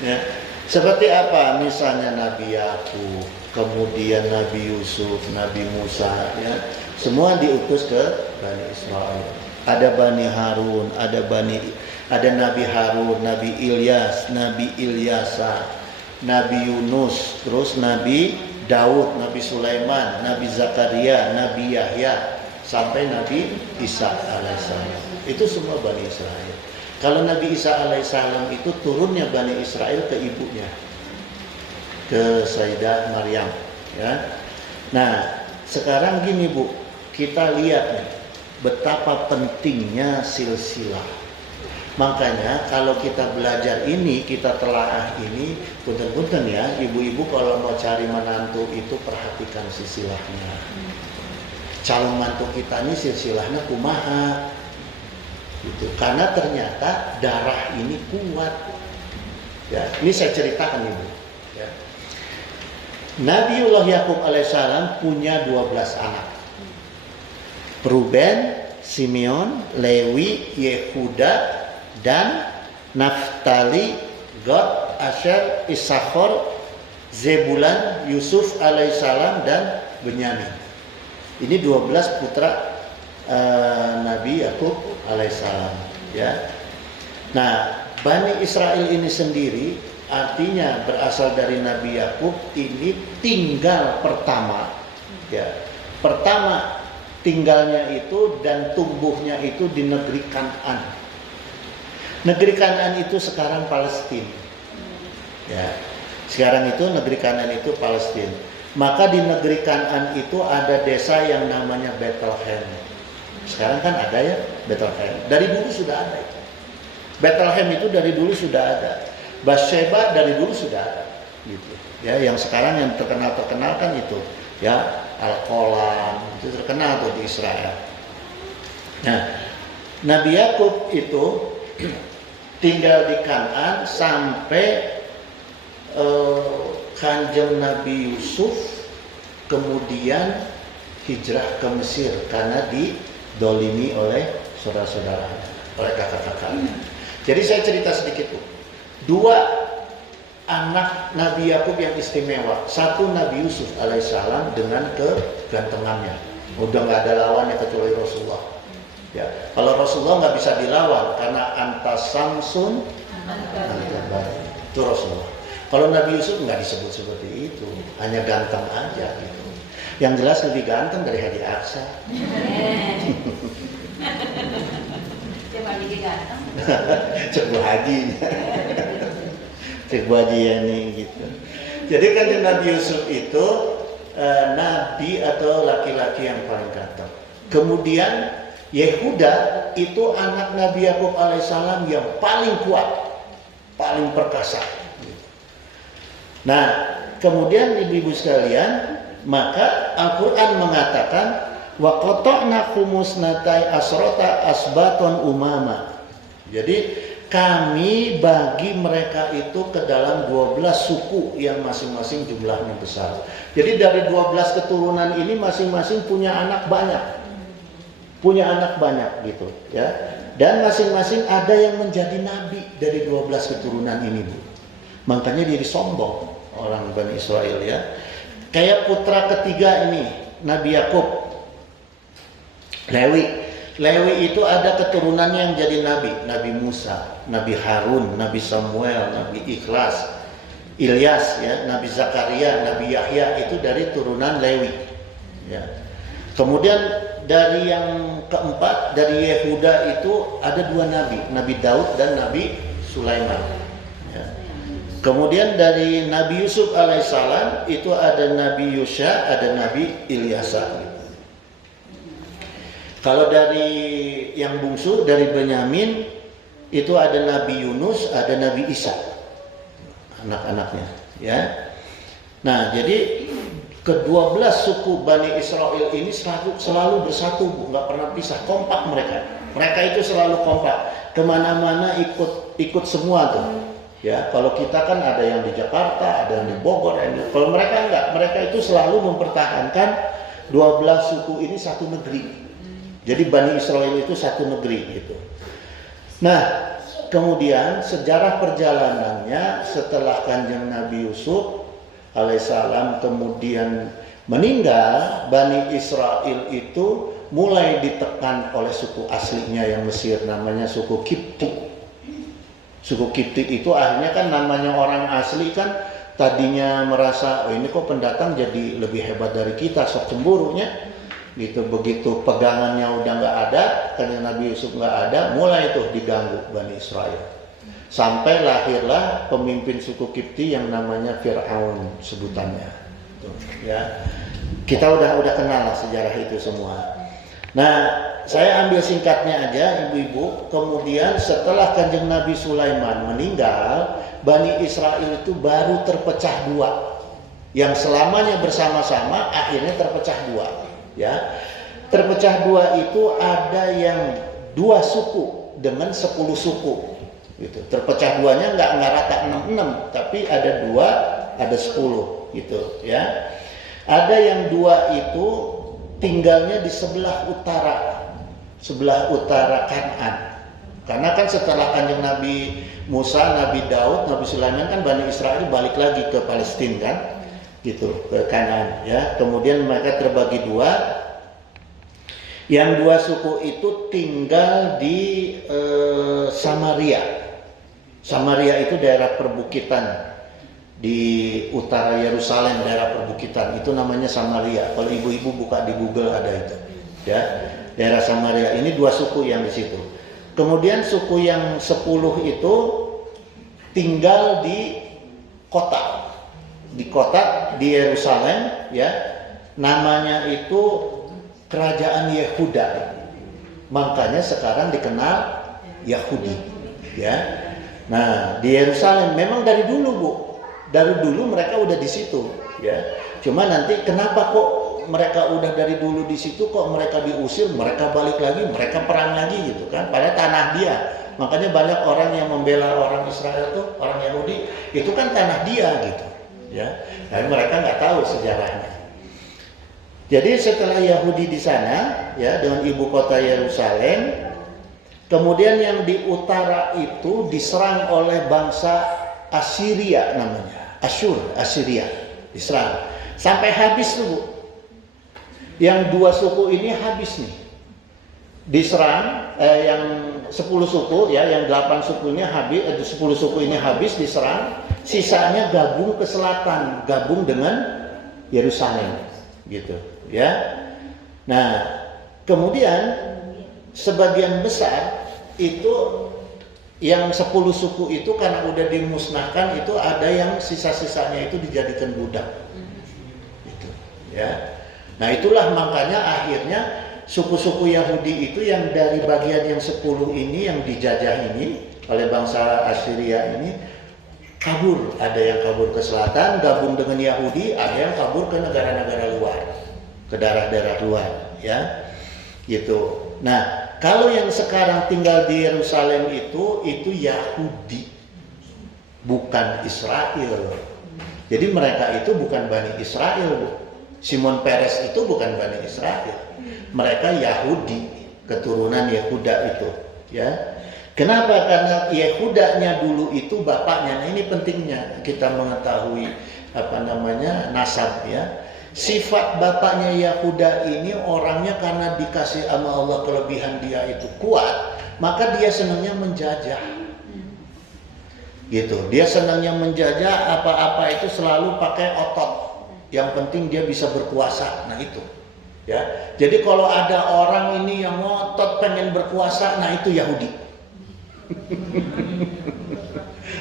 Ya. Seperti apa? Misalnya Nabi Yakub, kemudian Nabi Yusuf, Nabi Musa, ya. Semua diutus ke Bani Israel. Ada Bani Harun, ada Nabi Harun, Nabi Ilyas, Nabi Ilyasa, Nabi Yunus, terus Nabi Daud, Nabi Sulaiman, Nabi Zakaria, Nabi Yahya, sampai Nabi Isa alaihissalam. Itu semua Bani Israel. Kalau Nabi Isa alaihissalam itu turunnya Bani Israel ke ibunya, ke Sayyidah Maryam, ya. Nah, sekarang gini Bu, kita lihat nih betapa pentingnya silsilah. Makanya kalau kita belajar ini, kita telaah ini, punten-punten ya, ibu-ibu kalau mau cari menantu itu perhatikan silsilahnya. Calon mantu kita ini silsilahnya kumaha, gitu. Karena ternyata darah ini kuat. Ya, ini saya ceritakan ibu. Ya. Nabiullah Yakub alaihissalam punya 12 anak. Ruben, Simeon, Lewi, Yehuda, dan Naftali, Gad, Asher, Isakhar, Zebulan, Yusuf alaihissalam, dan Benyamin. Ini 12 putra Nabi Yakub alaihissalam, ya. Nah, Bani Israel ini sendiri artinya berasal dari Nabi Yakub, ini tinggal pertama, ya. Pertama tinggalnya itu dan tumbuhnya itu di negeri Kan'an. Negeri Kan'an itu sekarang Palestina. Ya. Sekarang itu negeri Kan'an itu Palestina. Maka di negeri Kan'an itu ada desa yang namanya Bethlehem. Sekarang kan ada ya Bethlehem. Dari dulu sudah ada itu. Bethlehem itu dari dulu sudah ada. Bathsheba dari dulu sudah ada. Gitu. Ya, yang sekarang yang terkenal kan itu, ya, Al-Qolam itu terkenal tuh di Israel. Nah, Nabi Yakub itu tinggal di Kan'an sampai Kanjeng Nabi Yusuf kemudian hijrah ke Mesir karena didolimi oleh saudara-saudaranya, oleh kakak-kakaknya. Jadi saya cerita sedikit Bu. Dua anak Nabi Yakub yang istimewa. Satu Nabi Yusuf alaihissalam dengan kegantengannya. Udah nggak ada lawannya kecuali Rasulullah. Ya, kalau Rasulullah nggak bisa dilawan karena anta samsun, anta bari. Itu Rasulullah. Kalau Nabi Yusuf nggak disebut seperti itu, hanya ganteng aja gitu. Yang jelas lebih ganteng dari Haji Aksa. Coba jadi ganteng. Coba Haji. Coba Haji yani gitu. Jadi kan Nabi Yusuf itu nabi atau laki-laki yang paling ganteng. Kemudian Yehuda itu anak Nabi Yakub alaihissalam yang paling kuat, paling perkasa. Nah, kemudian ibu-ibu sekalian, maka Al-Quran mengatakan wa qata'na khumusnatai asrota asbaton umama. Jadi kami bagi mereka itu ke dalam 12 suku yang masing-masing jumlahnya besar. Jadi dari 12 keturunan ini masing-masing punya anak banyak. Punya anak banyak gitu ya. Dan masing-masing ada yang menjadi nabi dari 12 keturunan ini Bu. Makanya dia sombong orang Bani Israel ya. Kayak putra ketiga ini Nabi Yakub, Lewi. Lewi itu ada keturunannya yang jadi nabi. Nabi Musa, Nabi Harun, Nabi Samuel, Nabi Ikhlas, Ilyas ya, Nabi Zakaria, Nabi Yahya itu dari turunan Lewi ya. Kemudian dari yang keempat, dari Yehuda itu ada dua nabi, Nabi Daud dan Nabi Sulaiman. Ya. Kemudian dari Nabi Yusuf alaihissalam itu ada Nabi Yusha, ada Nabi Ilyasa. Kalau dari yang bungsu dari Benyamin itu ada Nabi Yunus, ada Nabi Isa, anak-anaknya. Ya. Nah, jadi ke-12 suku Bani Israel ini selalu bersatu, nggak pernah pisah, kompak mereka. Mereka itu selalu kompak, kemana-mana ikut semua tuh. Ya, kalau kita kan ada yang di Jakarta, ada yang di Bogor, kalau mereka enggak, mereka itu selalu mempertahankan 12 suku ini satu negeri. Jadi Bani Israel itu satu negeri gitu. Nah, kemudian sejarah perjalanannya setelah Kanjeng Nabi Yusuf alaihissalam kemudian meninggal, Bani Israel itu mulai ditekan oleh suku aslinya yang Mesir, namanya suku Kipti. Suku Kipti itu akhirnya kan namanya orang asli kan tadinya merasa oh ini kok pendatang jadi lebih hebat dari kita, sok cemburunya gitu. Begitu pegangannya udah nggak ada, karena Nabi Yusuf nggak ada, mulai tuh diganggu Bani Israel. Sampai lahirlah pemimpin suku Kipti yang namanya Fir'aun sebutannya. Tuh, ya. Kita udah kenal lah sejarah itu semua. Nah, saya ambil singkatnya aja ibu-ibu. Kemudian setelah Kanjeng Nabi Sulaiman meninggal, Bani Israel itu baru terpecah dua. Yang selamanya bersama-sama akhirnya terpecah dua. Ya, terpecah dua itu ada yang 2 suku dengan 10 suku. Gitu. Terpecah duanya nggak rata 6, tapi ada 2, ada 10 gitu ya. Ada yang 2 itu tinggalnya di sebelah utara Kan'an. Karena kan setelah Kanjeng Nabi Musa, Nabi Daud, Nabi Sulaiman kan Bani Israel balik lagi ke Palestina kan, gitu ke Kan'an ya. Kemudian mereka terbagi 2. Yang 2 suku itu tinggal di Samaria. Samaria itu daerah perbukitan di utara Yerusalem, daerah perbukitan itu namanya Samaria. Kalau ibu-ibu buka di Google ada itu, ya daerah Samaria. Ini 2 suku yang di situ. Kemudian suku yang 10 itu tinggal di kota di Yerusalem, ya namanya itu Kerajaan Yehuda. Makanya sekarang dikenal Yahudi, ya. Nah, di Yerusalem memang dari dulu, Bu. Dari dulu mereka udah di situ, ya. Cuma nanti kenapa kok mereka udah dari dulu di situ kok mereka diusir, mereka balik lagi, mereka perang lagi gitu kan. Padahal tanah dia, Makanya banyak orang yang membela orang Israel tuh, orang Yahudi, itu kan tanah dia gitu, ya. Tapi mereka nggak tahu sejarahnya. Jadi setelah Yahudi di sana, ya, dengan ibu kota Yerusalem, kemudian yang di utara itu diserang oleh bangsa Assyria namanya, Assyria diserang sampai habis tuh. Yang 2 suku ini habis nih. Diserang yang 10 suku ya, yang 8 sukunya habis, 10 suku ini habis diserang, sisanya gabung ke selatan, gabung dengan Yerusalem gitu ya. Nah, kemudian sebagian besar itu yang 10 suku itu karena udah dimusnahkan, itu ada yang sisa-sisanya itu dijadikan budak gitu ya. Nah, itulah makanya akhirnya suku-suku Yahudi itu yang dari bagian yang 10 ini yang dijajah ini oleh bangsa Assyria ini kabur. Ada yang kabur ke selatan gabung dengan Yahudi, ada yang kabur ke negara-negara luar, ke daerah-daerah luar ya. Gitu. Nah, kalau yang sekarang tinggal di Yerusalem itu Yahudi, bukan Israel. Jadi mereka itu bukan Bani Israel, Bu. Simon Peres itu bukan Bani Israel. Mereka Yahudi, keturunan Yehuda itu, ya. Kenapa? Karena Yehudanya dulu itu bapaknya. Nah, ini pentingnya kita mengetahui nasab ya. Sifat bapaknya Yehuda ini orangnya karena dikasih sama Allah kelebihan dia itu kuat, maka dia senangnya menjajah. Gitu. Dia senangnya menjajah, apa-apa itu selalu pakai otot. Yang penting dia bisa berkuasa. Nah itu ya. Jadi kalau ada orang ini yang ngotot pengen berkuasa, nah itu Yahudi.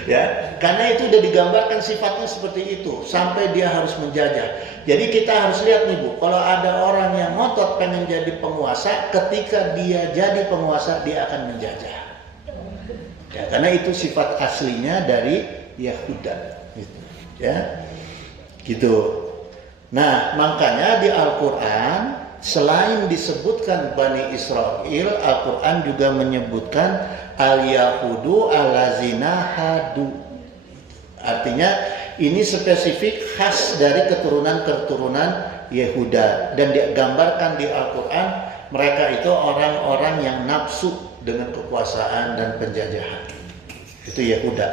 Ya, karena itu udah digambarkan sifatnya seperti itu, sampai dia harus menjajah. Jadi kita harus lihat nih Bu, kalau ada orang yang ngotot pengen jadi penguasa, ketika dia jadi penguasa dia akan menjajah. Ya, karena itu sifat aslinya dari Yahuda. Gitu. Ya, gitu. Nah, makanya di Al-Quran selain disebutkan Bani Israel, Al-Quran juga menyebutkan Al-Yahudu Al-Lazina Hadu. Artinya ini spesifik khas dari keturunan-keturunan Yehuda. Dan digambarkan di Al-Quran mereka itu orang-orang yang nafsu dengan kekuasaan dan penjajahan. Itu Yehuda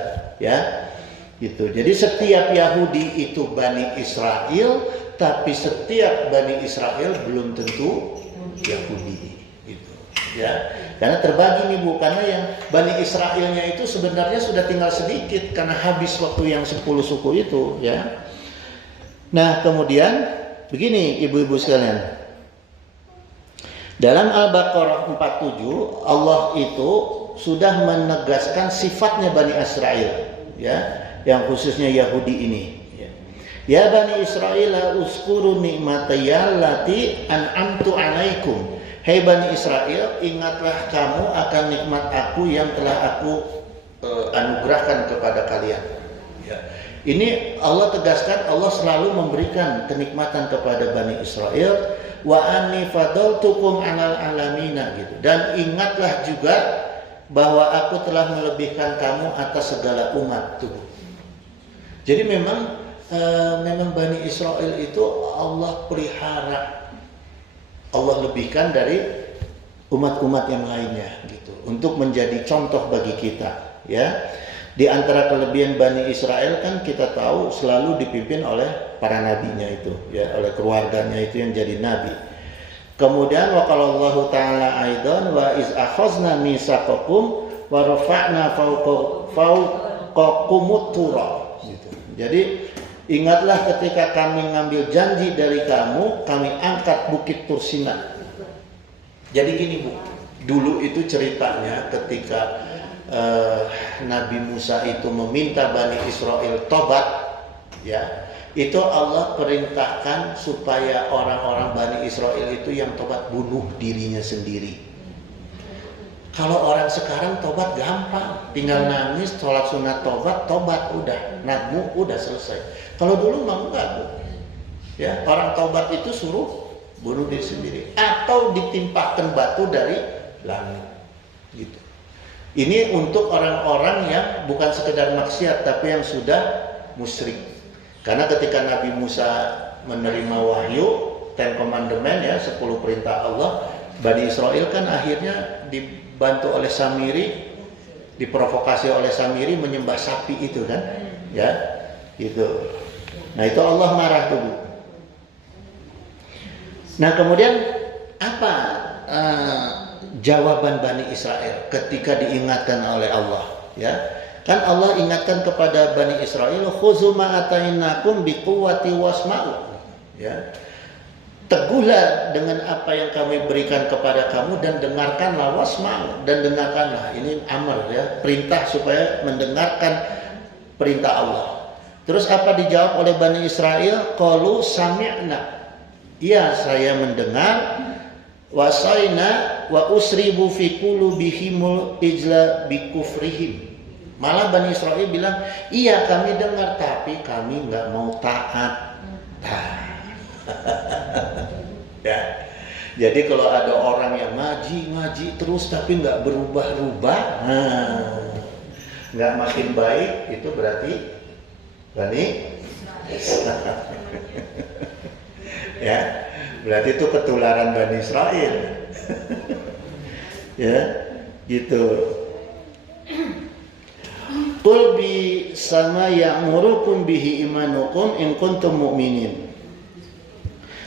ya. Gitu. Jadi setiap Yahudi itu Bani Israel, tapi setiap Bani Israel belum tentu Yahudi gitu ya. Karena terbagi nih Bu, karena yang Bani Israelnya itu sebenarnya sudah tinggal sedikit karena habis waktu yang 10 suku itu ya. Nah, kemudian begini ibu-ibu sekalian. Dalam Al-Baqarah 47 Allah itu sudah menegaskan sifatnya Bani Israel ya, yang khususnya Yahudi ini. Ya Bani Israel, uskuru ni'mataya allati an'amtu 'alaikum. Hai Bani Israel, ingatlah kamu akan nikmat aku yang telah aku anugerahkan kepada kalian. Ya. Ini Allah tegaskan, Allah selalu memberikan kenikmatan kepada Bani Israel. Wa anni fadaltukum 'alal alamina gitu. Dan ingatlah juga bahwa aku telah melebihkan kamu atas segala umat tuh. Jadi memang Bani Israel itu Allah pelihara, Allah lebihkan dari umat-umat yang lainnya gitu, untuk menjadi contoh bagi kita ya. Di antara kelebihan Bani Israel kan kita tahu selalu dipimpin oleh para nabinya itu ya, oleh keluarganya itu yang jadi nabi. Kemudian wa qalallahu ta'ala aidan wa iz akhazna mitsaqakum wa rafa'na fawqakumut tura gitu. Jadi ingatlah ketika kami ngambil janji dari kamu, kami angkat bukit Tursina. Jadi gini Bu, dulu itu ceritanya ketika Nabi Musa itu meminta Bani Israel tobat, ya, itu Allah perintahkan supaya orang-orang Bani Israel itu yang tobat bunuh dirinya sendiri. Kalau orang sekarang tobat gampang, tinggal nangis, sholat sunat tobat, udah, nadmu udah selesai. Kalau dulu mah enggak Bu. Ya, orang tobat itu suruh bunuh diri sendiri atau ditimpakan batu dari langit, gitu. Ini untuk orang-orang yang bukan sekedar maksiat tapi yang sudah musyrik. Karena ketika Nabi Musa menerima wahyu, 10 commandment ya, 10 perintah Allah, Bani Israel kan akhirnya dibantu oleh Samiri, diprovokasi oleh Samiri menyembah sapi itu kan, ya, gitu. Nah itu Allah marah tuh, Bu. Nah kemudian apa jawaban Bani Israel ketika diingatkan oleh Allah, ya? Kan Allah ingatkan kepada Bani Israel, khuzu ma atainakum biquwwati wasma'u, ya. Teguhlah dengan apa yang kami berikan kepada kamu dan dengarkanlah, wasma'u, dan dengarkanlah. Ini amr ya, perintah supaya mendengarkan perintah Allah. Terus apa dijawab oleh Bani Israel? Qalu sami'na. Iya, saya mendengar. Wasaina wa usribu fi qulubihimul ijla bikufrihim. Malah Bani Israel bilang, iya kami dengar tapi kami nggak mau taat. Ya. Jadi kalau ada orang yang ngaji terus tapi nggak berubah-ubah, nggak makin baik, itu berarti Bani ya, berarti itu ketularan Bani Israel. Ya, gitu. Qul bi sama ya'murukum bihi imanukum in kuntum mu'minin.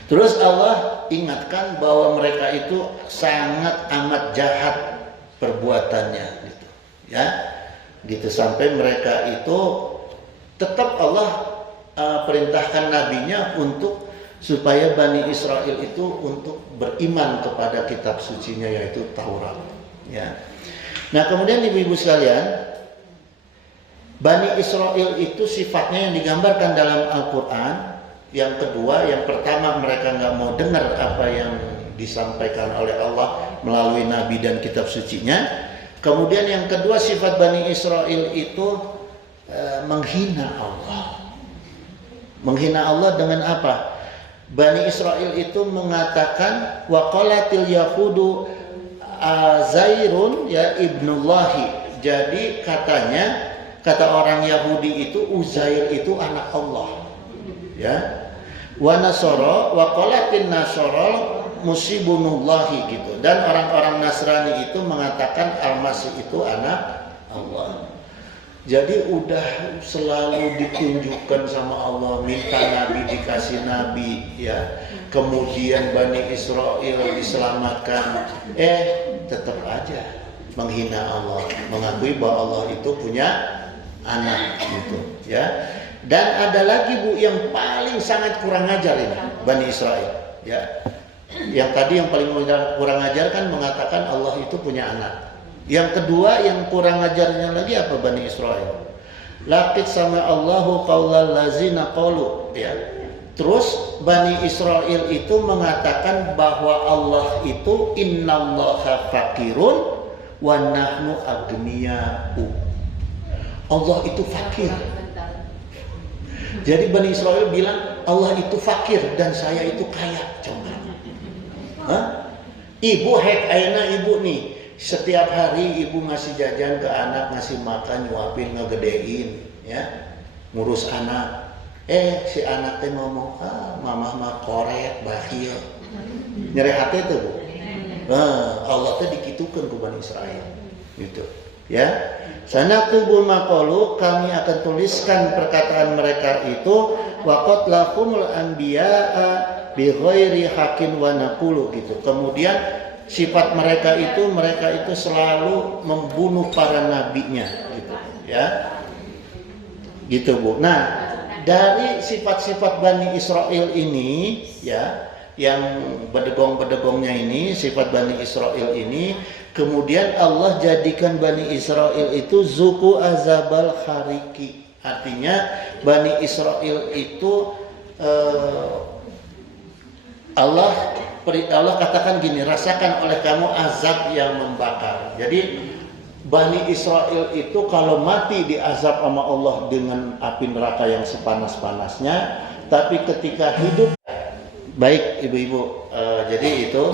Terus Allah ingatkan bahwa mereka itu sangat amat jahat perbuatannya, gitu. Ya, gitu sampai mereka itu tetap Allah perintahkan nabinya untuk supaya Bani Israel itu untuk beriman kepada kitab sucinya yaitu Taurat, ya. Nah, kemudian ibu-ibu sekalian, Bani Israel itu sifatnya yang digambarkan dalam Al-Quran. Yang kedua, yang pertama mereka nggak mau dengar apa yang disampaikan oleh Allah melalui Nabi dan kitab sucinya. Kemudian yang kedua, sifat Bani Israel itu menghina Allah. Menghina Allah dengan apa? Bani Israel itu mengatakan waqalatil yahudu Zairun ya ibnullahi. Jadi kata orang Yahudi itu Uzair itu anak Allah. Ya. Wa nasara wa qalatin nasara musibunullahi gitu. Dan orang-orang Nasrani itu mengatakan Al-Masih itu anak Allah. Jadi udah selalu ditunjukkan sama Allah, minta Nabi dikasih Nabi, ya. Kemudian Bani Israel diselamatkan, tetap aja menghina Allah, mengakui bahwa Allah itu punya anak, gitu, ya. Dan ada lagi, Bu, yang paling sangat kurang ajar ini Bani Israel, ya. Yang tadi yang paling kurang ajar kan mengatakan Allah itu punya anak. Yang kedua yang kurang ajarnya lagi apa Bani Israel? Laqad sama Allahu qaulal ladzina qalu, ya. Terus Bani Israel itu mengatakan bahwa Allah itu innallaha faqirun wa nahnu aghniya'u. Allah itu fakir. Jadi Bani Israel bilang Allah itu fakir dan saya itu kaya. Coba. Ibu ayeuna ibu nih, setiap hari ibu ngasih jajan ke anak, ngasih makan, nyuapin, ngegedein, ya, ngurus anak. Si anak teh ngomong, mamah mah korek, bakhil. Nyeri hati tuh, Bu. Allah teh dikitukeun ku Bani Israel. Gitu. Ya. Sanaktubu maqalu, kami akan tuliskan perkataan mereka itu waqat lahumul anbiya'a bi ghairi haqqin wa naqulu gitu. Kemudian sifat mereka itu selalu membunuh para nabinya, gitu, ya. Gitu, Bu. Nah, dari sifat-sifat Bani Israel ini, ya, yang bedegong-bedegongnya ini, sifat Bani Israel ini, kemudian Allah jadikan Bani Israel itu zuku azabal khariki. Artinya Bani Israel itu Allah katakan gini, rasakan oleh kamu azab yang membakar. Jadi Bani Israel itu kalau mati diazab sama Allah dengan api neraka yang sepanas-panasnya, tapi ketika hidup, baik ibu-ibu, jadi itu,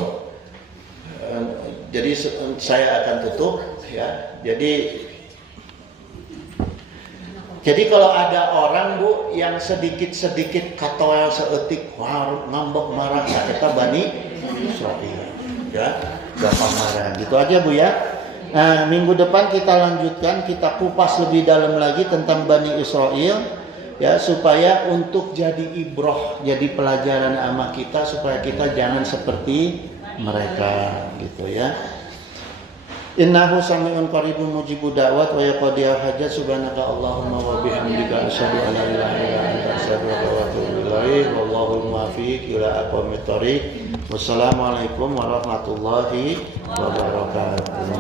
jadi saya akan tutup Ya, jadi kalau ada orang Bu yang sedikit-sedikit katoel seetik ngambek marah kita Bani Israil ya, gampang marah. Gitu aja Bu ya. Nah, minggu depan kita lanjutkan, kita kupas lebih dalam lagi tentang Bani Israil ya, supaya untuk jadi ibroh, jadi pelajaran sama kita supaya kita jangan seperti mereka gitu ya. Innahu sami'un qaribun mujibud da'wat wa yaqdi'ul hajat subhanaka Allahumma wa bihamdika asyhadu an la ilaha illa anta astaghfiruka wa atubu ilaik wallahu muwaffiq ila aqwamit thoriq. Wassalamualaikum warahmatullahi wabarakatuh.